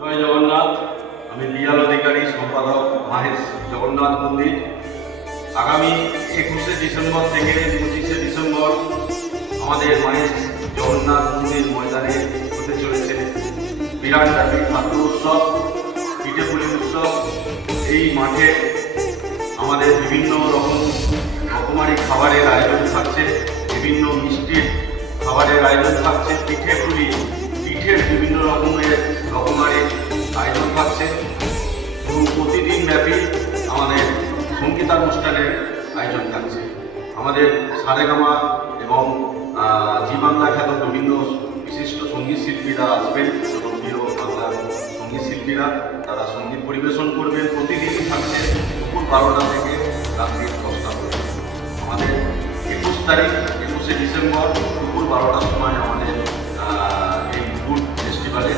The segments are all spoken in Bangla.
জয় জগন্নাথ। আমি লিয়াল অধিকারী সম্পাদক মাহেশ জগন্নাথ মন্দির। আগামী একুশে ডিসেম্বর থেকে পঁচিশে ডিসেম্বর আমাদের মাহেশ জগন্নাথ মন্দির ময়দানে হতে চলেছে। বিরাট ব্যাপী ঠাকুর উৎসব পিঠেপুলি উৎসব, এই মাঠে আমাদের বিভিন্ন রকম রকমারি খাবারের আয়োজন থাকছে, বিভিন্ন মিষ্টির খাবারের আয়োজন থাকছে, পিঠে পুলি, পিঠের সঙ্গীতানুষ্ঠানের আয়োজন থাকছে। আমাদের সারেগামা এবং জি বাংলা খ্যাত বিভিন্ন বিশিষ্ট সংগীত শিল্পীরা আসবেন, জনপ্রিয় বাংলার সংগীত শিল্পীরা, তারা সংগীত পরিবেশন করবেন। প্রতিদিনই থাকছে দুপুর বারোটা থেকে রাত্রি দশটা আমাদের একুশ তারিখ, একুশে ডিসেম্বর দুপুর বারোটার সময় আমাদের এই ফুড ফেস্টিভ্যালে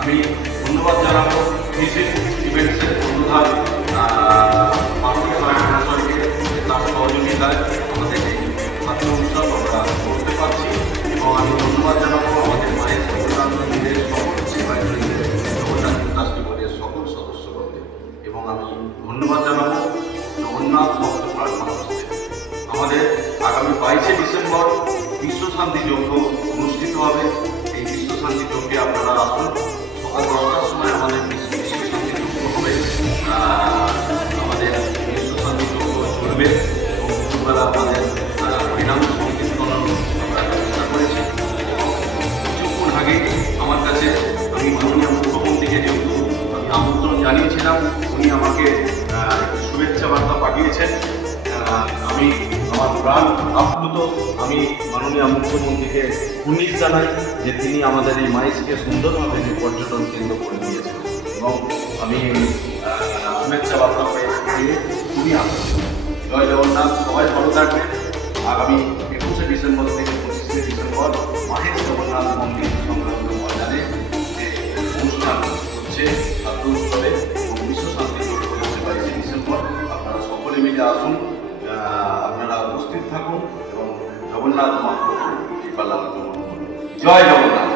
আমি ধন্যবাদ জানাব। ইভেন্টসের প্রধান ধন্যবাদ জানাব। জগন্নাথ ভক্ত মানুষদের। আমাদের আগামী বাইশে ডিসেম্বর বিশ্ব শান্তি যজ্ঞ অনুষ্ঠিত হবে। এই বিশ্ব শান্তি যজ্ঞে আপনারা আসুন। সকাল দশটার সময় আমাদের বিশ্ব শান্তি যজ্ঞ হবে। আমাদের বিশ্ব শান্তি যজ্ঞ চলবে। এবং আমাদের সংকীর্তন আমরা ব্যবস্থা করেছি। কিছুক্ষণ আগে আমার কাছে আমি মাননীয় মুখ্যমন্ত্রীকে যেহেতু আমি আমন্ত্রণ জানিয়েছিলাম উনি আমাকে শুভেচ্ছা বার্তা পাঠিয়েছেন। আমি আমার প্রাণ আপ্লুত। আমি মাননীয় মুখ্যমন্ত্রীকে কুর্নিশ জানাই যে তিনি আমাদের এই মাইসকে সুন্দরভাবে যে পর্যটন কেন্দ্র করে দিয়েছেন। এবং আমি শুভেচ্ছা বার্তা পেয়ে খুবই আনন্দিত জয় জগন্নাথ, সবাই ভালো থাকবেন। আগামী একুশে ডিসেম্বর থেকে পঁচিশে ডিসেম্বর মাহেশ জগন্নাথ মন্দির সংক্রান্ত ময়দানে মিলে আসুন আপনারা উপস্থিত থাকুন এবং জগন্নাথ মহাপ্রভু কৃপা জয় জগন্নাথ।